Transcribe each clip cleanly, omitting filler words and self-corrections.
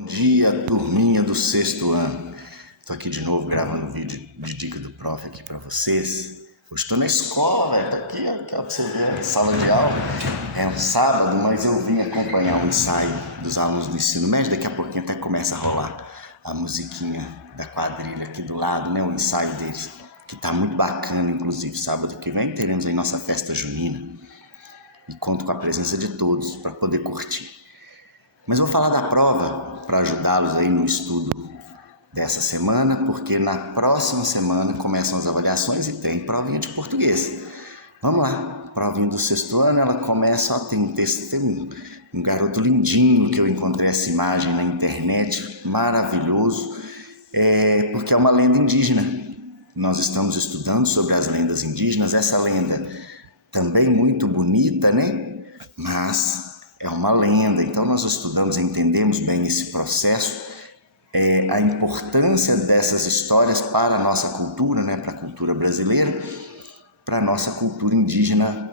Bom dia, turminha do sexto ano. Tô aqui de novo gravando um vídeo de dica do prof aqui pra vocês. Hoje tô na escola, velho. Tô aqui, ó, pra você ver, sala de aula. É um sábado, mas eu vim acompanhar o ensaio dos alunos do ensino médio. Daqui a pouquinho até começa a rolar a musiquinha da quadrilha aqui do lado, né? O ensaio deles, que tá muito bacana, inclusive. Sábado que vem teremos aí nossa festa junina. E conto com a presença de todos para poder curtir. Mas eu vou falar da prova para ajudá-los aí no estudo dessa semana, porque na próxima semana começam as avaliações e tem provinha de português. Vamos lá, provinha do sexto ano, ela começa, ó, tem um texto, tem um garoto lindinho que eu encontrei essa imagem na internet, maravilhoso, porque é uma lenda indígena. Nós estamos estudando sobre as lendas indígenas, essa lenda também muito bonita, né? Mas é uma lenda, então nós estudamos e entendemos bem esse processo, a importância dessas histórias para a nossa cultura, né, para a cultura brasileira, para a nossa cultura indígena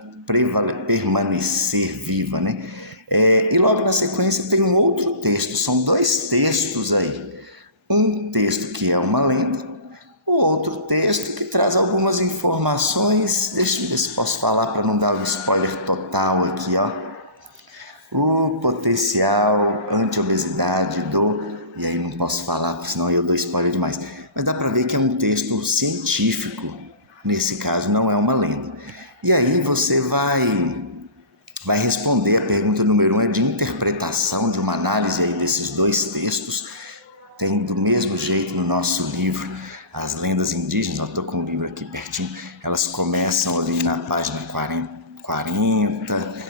permanecer viva, né? E logo na sequência tem um outro texto, são dois textos aí. Um texto que é uma lenda, o outro texto que traz algumas informações, deixa eu ver se posso falar para não dar um spoiler total aqui, ó. O potencial anti-obesidade E aí não posso falar, porque senão eu dou spoiler demais. Mas dá para ver que é um texto científico, nesse caso não é uma lenda. E aí você vai responder a pergunta número 1, é de interpretação, de uma análise aí desses dois textos. Tem do mesmo jeito no nosso livro, As Lendas Indígenas, eu estou com o livro aqui pertinho, elas começam ali na página 40.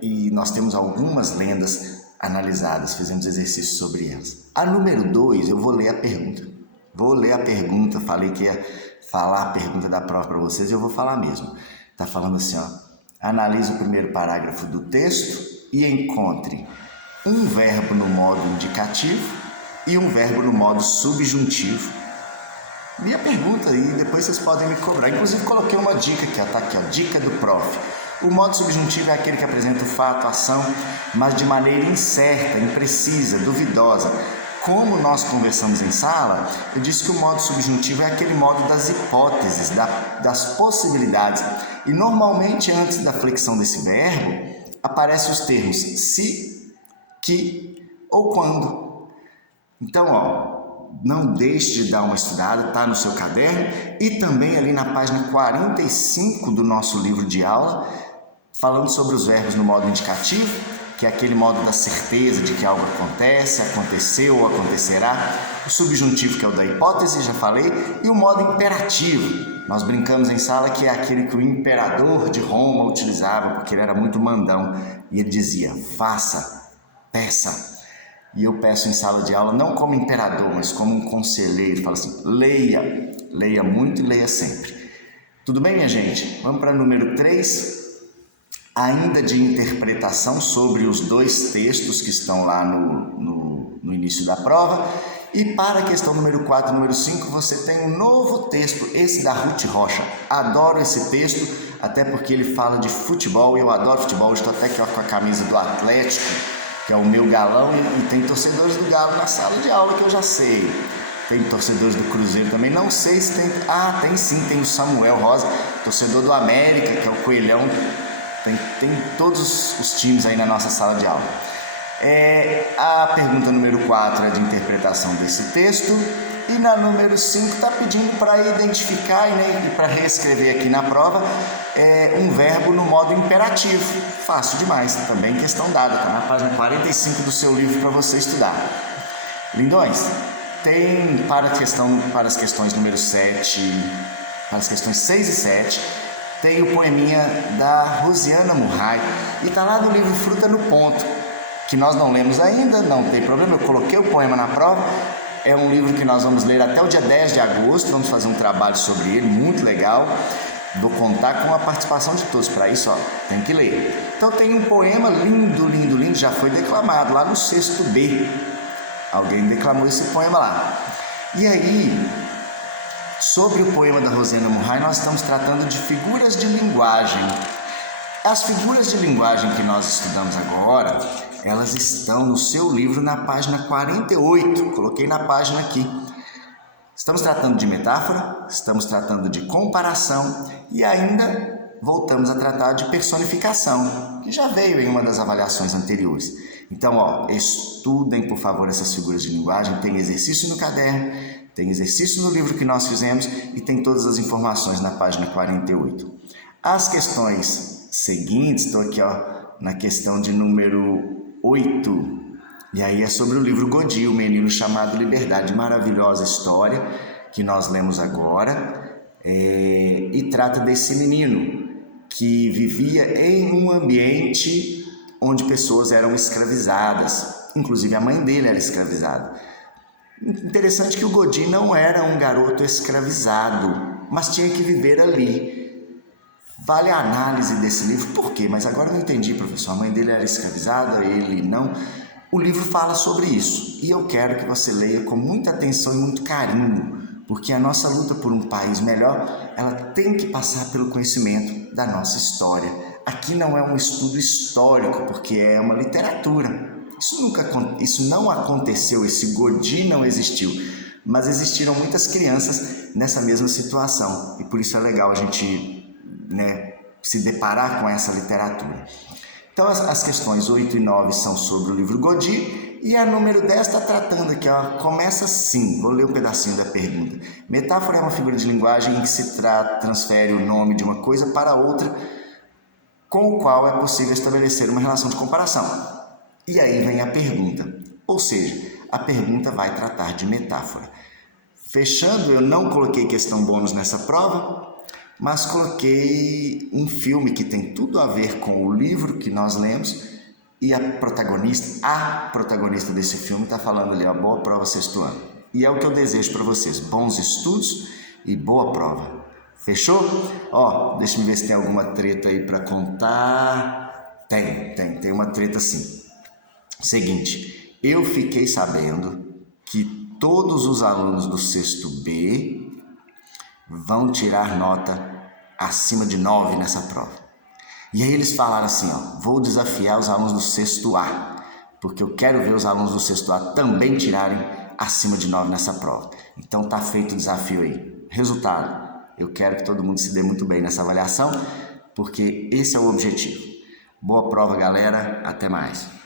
E nós temos algumas lendas analisadas, fizemos exercícios sobre elas. A número 2, eu vou ler a pergunta. Falei que ia falar a pergunta da prova para vocês, eu vou falar mesmo. Está falando assim, ó, analise o primeiro parágrafo do texto e encontre um verbo no modo indicativo e um verbo no modo subjuntivo. Minha pergunta aí, depois vocês podem me cobrar. Inclusive coloquei uma dica aqui, ó, tá aqui, ó, dica do prof. O modo subjuntivo é aquele que apresenta o fato, a ação, mas de maneira incerta, imprecisa, duvidosa. Como nós conversamos em sala, eu disse que o modo subjuntivo é aquele modo das hipóteses, das possibilidades. E normalmente antes da flexão desse verbo, aparecem os termos se, que ou quando. Então, ó, não deixe de dar uma estudada, tá no seu caderno e também ali na página 45 do nosso livro de aula, falando sobre os verbos no modo indicativo, que é aquele modo da certeza de que algo acontece, aconteceu ou acontecerá. O subjuntivo, que é o da hipótese, já falei, e o modo imperativo. Nós brincamos em sala que é aquele que o imperador de Roma utilizava, porque ele era muito mandão, e ele dizia, faça, peça. E eu peço em sala de aula, não como imperador, mas como um conselheiro, fala assim, leia muito e leia sempre. Tudo bem, minha gente? Vamos para número 3, ainda de interpretação sobre os dois textos que estão lá no início da prova. E para a questão número 4 e número 5, você tem um novo texto, esse da Ruth Rocha. Adoro esse texto, até porque ele fala de futebol, e eu adoro futebol, estou até aqui com a camisa do Atlético, que é o meu galão, e tem torcedores do Galo na sala de aula, que eu já sei. Tem torcedores do Cruzeiro também, não sei se tem... Ah, tem sim, tem o Samuel Rosa, torcedor do América, que é o Coelhão. Tem todos os times aí na nossa sala de aula. A pergunta número 4 é de interpretação desse texto. E na número 5 está pedindo para identificar, né, e para reescrever aqui na prova um verbo no modo imperativo. Fácil demais, também questão dada, está na página 45 do seu livro para você estudar. Lindões, tem para as questões número 7, para as questões 6 e 7, tem o poeminha da Rosiana Murray, e está lá no livro Fruta no Ponto, que nós não lemos ainda, não tem problema, eu coloquei o poema na prova. É um livro que nós vamos ler até o dia 10 de agosto, vamos fazer um trabalho sobre ele, muito legal. Vou contar com a participação de todos, para isso, ó, tem que ler. Então tem um poema lindo, já foi declamado lá no 6º B. Alguém declamou esse poema lá. E aí, sobre o poema da Rosiana Murray, nós estamos tratando de figuras de linguagem. As figuras de linguagem que nós estudamos agora, elas estão no seu livro na página 48. Coloquei na página aqui. Estamos tratando de metáfora, estamos tratando de comparação e ainda voltamos a tratar de personificação, que já veio em uma das avaliações anteriores. Então, estudem, por favor, essas figuras de linguagem. Tem exercício no caderno, tem exercício no livro que nós fizemos e tem todas as informações na página 48. As questões seguintes, estou aqui na questão de número 8. E aí é sobre o livro Godot, O Menino Chamado Liberdade. Maravilhosa história que nós lemos agora. E trata desse menino que vivia em um ambiente onde pessoas eram escravizadas. Inclusive a mãe dele era escravizada. Interessante que o Godot não era um garoto escravizado, mas tinha que viver ali. Vale a análise desse livro. Por quê? Mas agora eu não entendi, professor. A mãe dele era escravizada, ele não. O livro fala sobre isso e eu quero que você leia com muita atenção e muito carinho, porque a nossa luta por um país melhor, ela tem que passar pelo conhecimento da nossa história. Aqui não é um estudo histórico, porque é uma literatura. Isso não aconteceu, esse Godot não existiu, mas existiram muitas crianças nessa mesma situação e por isso é legal a gente se deparar com essa literatura. Então as questões 8 e 9 são sobre o livro Godot e a número 10 está tratando aqui, começa assim, vou ler um pedacinho da pergunta. Metáfora é uma figura de linguagem em que se transfere o nome de uma coisa para outra com o qual é possível estabelecer uma relação de comparação. E aí vem a pergunta, ou seja, a pergunta vai tratar de metáfora. Fechando, eu não coloquei questão bônus nessa prova, mas coloquei um filme que tem tudo a ver com o livro que nós lemos e a protagonista desse filme está falando ali, boa prova sexto ano. E é o que eu desejo para vocês, bons estudos e boa prova. Fechou? Deixa eu ver se tem alguma treta aí para contar. Tem uma treta sim. Seguinte, eu fiquei sabendo que todos os alunos do sexto B vão tirar nota acima de 9 nessa prova. E aí eles falaram assim, vou desafiar os alunos do sexto A, porque eu quero ver os alunos do sexto A também tirarem acima de 9 nessa prova. Então tá feito o desafio aí. Resultado, eu quero que todo mundo se dê muito bem nessa avaliação, porque esse é o objetivo. Boa prova, galera. Até mais.